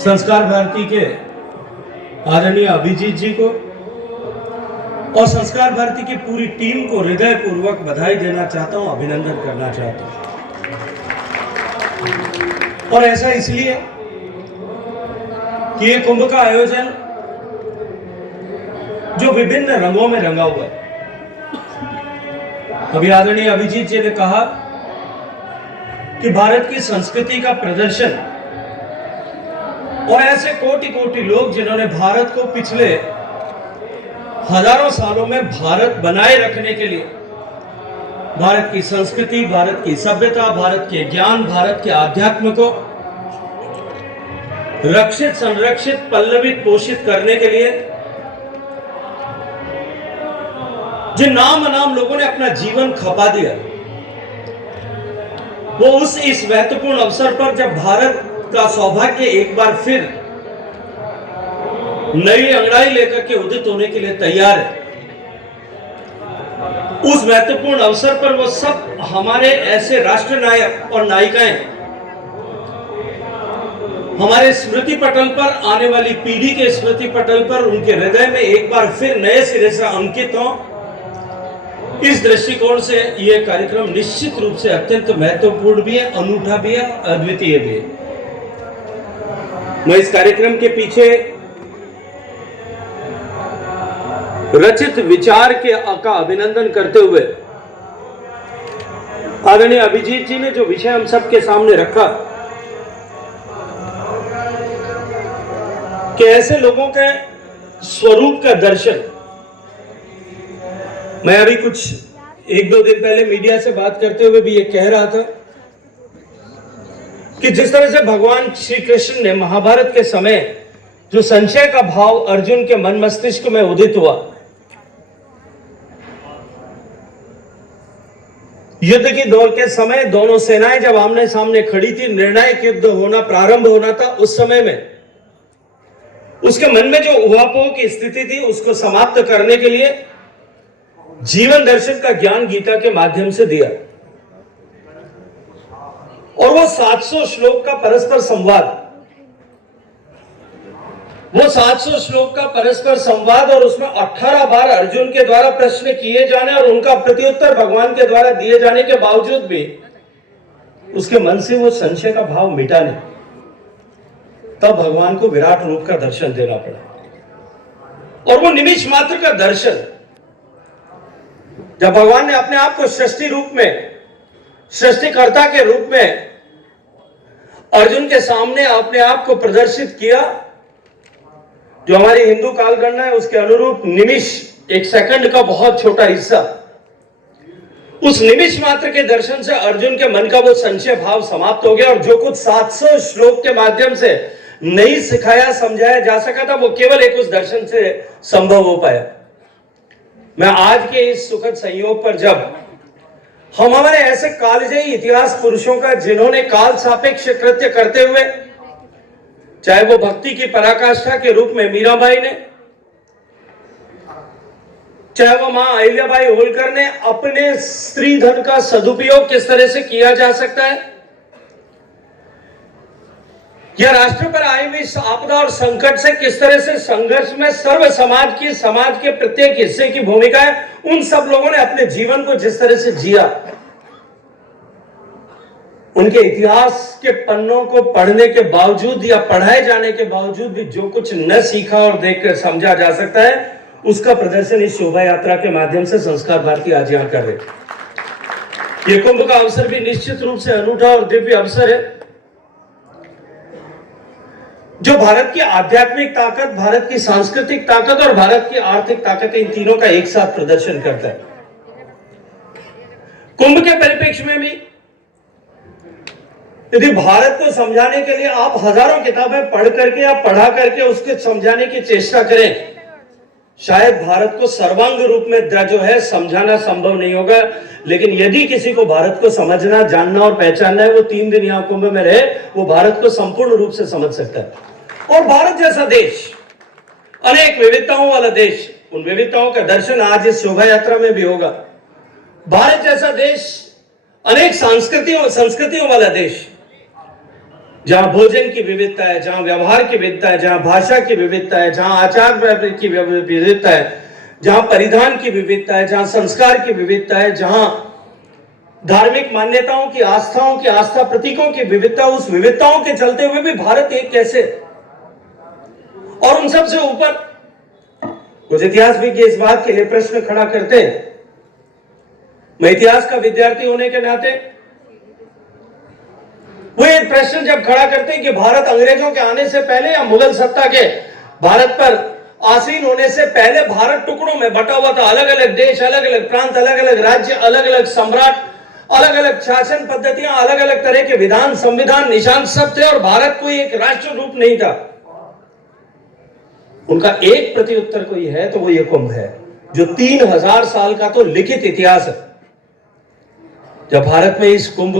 संस्कार भारती के आदरणीय अभिजीत जी को और संस्कार भारती की पूरी टीम को हृदय पूर्वक बधाई देना चाहता हूं, अभिनंदन करना चाहता हूं। और ऐसा इसलिए कि ये कुंभ का आयोजन जो विभिन्न रंगों में रंगा हुआ है। अभी आदरणीय अभिजीत जी ने कहा कि भारत की संस्कृति का प्रदर्शन और ऐसे कोटि कोटि लोग जिन्होंने भारत को पिछले हजारों सालों में भारत बनाए रखने के लिए भारत की संस्कृति, भारत की सभ्यता, भारत के ज्ञान, भारत के आध्यात्म को रक्षित, संरक्षित, पल्लवित, पोषित करने के लिए जिन नाम अनाम लोगों ने अपना जीवन खपा दिया, वो इस महत्वपूर्ण अवसर पर जब भारत का सौभाग्य एक बार फिर नई अंगड़ाई लेकर के उदित होने के लिए तैयार है, उस महत्वपूर्ण अवसर पर वो सब हमारे ऐसे राष्ट्र नायक और नायिकाएं हमारे स्मृति पटल पर, आने वाली पीढ़ी के स्मृति पटल पर उनके हृदय में एक बार फिर नए सिरे से अंकित हो। इस दृष्टिकोण से यह कार्यक्रम निश्चित रूप से अत्यंत महत्वपूर्ण भी है, अनूठा भी है, अद्वितीय भी है। मैं इस कार्यक्रम के पीछे रचित विचार का अभिनंदन करते हुए आदरणीय अभिजीत जी ने जो विषय हम सबके सामने रखा कि ऐसे लोगों के स्वरूप का दर्शन, मैं अभी कुछ 1-2 दिन पहले मीडिया से बात करते हुए भी ये कह रहा था कि जिस तरह से भगवान श्री कृष्ण ने महाभारत के समय जो संशय का भाव अर्जुन के मन मस्तिष्क में उदित हुआ, युद्ध की दौर के समय दोनों सेनाएं जब आमने सामने खड़ी थी, निर्णायक युद्ध होना प्रारंभ होना था, उस समय में उसके मन में जो उहापोह की स्थिति थी उसको समाप्त करने के लिए जीवन दर्शन का ज्ञान गीता के माध्यम से दिया। और वो 700 श्लोक का परस्पर संवाद, वो 700 श्लोक का परस्पर संवाद और उसमें 18 बार अर्जुन के द्वारा प्रश्न किए जाने और उनका प्रत्युत्तर भगवान के द्वारा दिए जाने के बावजूद भी उसके मन से वो संशय का भाव मिटा नहीं। तब भगवान को विराट रूप का दर्शन देना पड़ा। और वो निमिष मात्र का दर्शन, जब भगवान ने अपने आप को सृष्टि रूप में, सृष्टिकर्ता के रूप में अर्जुन के सामने अपने आप को प्रदर्शित किया, जो हमारी हिंदू कालगणना है उसके अनुरूप निमिष, 1 सेकंड का बहुत छोटा हिस्सा, उस निमिष मात्र के दर्शन से अर्जुन के मन का वो संशय भाव समाप्त हो गया। और जो कुछ 700 श्लोक के माध्यम से नहीं सिखाया समझाया जा सका था, वो केवल एक उस दर्शन से संभव हो पाया। मैं आज के इस सुखद संयोग पर जब हम हमारे ऐसे कालजयी इतिहास पुरुषों का, जिन्होंने काल सापेक्ष कृत्य करते हुए, चाहे वो भक्ति की पराकाष्ठा के रूप में मीराबाई ने, चाहे वो मां अहिल्याबाई होलकर ने, अपने स्त्री धन का सदुपयोग किस तरह से किया जा सकता है, या राष्ट्र पर आई हुई आपदा और संकट से किस तरह से संघर्ष में सर्व समाज की, समाज के प्रत्येक हिस्से की भूमिका है, उन सब लोगों ने अपने जीवन को जिस तरह से जिया, उनके इतिहास के पन्नों को पढ़ने के बावजूद या पढ़ाए जाने के बावजूद भी जो कुछ न सीखा और देखकर समझा जा सकता है, उसका प्रदर्शन इस शोभा यात्रा के माध्यम से संस्कार भारती आज यहां कर रहे। ये कुंभ का अवसर भी निश्चित रूप से अनूठा और दिव्य अवसर है, जो भारत की आध्यात्मिक ताकत, भारत की सांस्कृतिक ताकत और भारत की आर्थिक ताकत, इन तीनों का एक साथ प्रदर्शन करता है। कुंभ के परिप्रेक्ष्य में भी यदि भारत को समझाने के लिए आप हजारों किताबें पढ़ करके या पढ़ा करके उसके समझाने की चेष्टा करें, शायद भारत को सर्वांग रूप में जो है समझाना संभव नहीं होगा। लेकिन यदि किसी को भारत को समझना, जानना और पहचानना है, वो 3 दिन यहां कुंभ में रहे, वो भारत को संपूर्ण रूप से समझ सकता है। और भारत जैसा देश, अनेक विविधताओं वाला देश, उन विविधताओं का दर्शन आज इस शोभा यात्रा में भी होगा। भारत जैसा देश, अनेक संस्कृतियों वाला देश, जहां भोजन की विविधता है, जहां व्यवहार की विविधता है, जहां भाषा की विविधता है, जहां आचार व्यवहार की विविधता है, जहां परिधान की विविधता है, जहां संस्कार की विविधता है, जहां धार्मिक मान्यताओं की, आस्थाओं की, आस्था प्रतीकों की विविधता, उस विविधताओं के चलते हुए भी भारत एक कैसे? और उन सब से ऊपर कुछ इतिहासविद इस बात के लिए प्रश्न खड़ा करते हैं। मैं इतिहास का विद्यार्थी होने के नाते वो एक प्रश्न जब खड़ा करते हैं कि भारत अंग्रेजों के आने से पहले या मुगल सत्ता के भारत पर आसीन होने से पहले भारत टुकड़ों में बटा हुआ था। अलग अलग देश, अलग अलग प्रांत, अलग अलग राज्य, अलग अलग सम्राट, अलग अलग शासन पद्धतियां, अलग अलग तरह के विधान, संविधान, निशान सब थे और भारत कोई एक राष्ट्र रूप नहीं था। उनका एक प्रत्युत्तर कोई है तो वो ये कुंभ है, जो 3000 साल का तो लिखित इतिहास है। जब भारत में इस कुंभ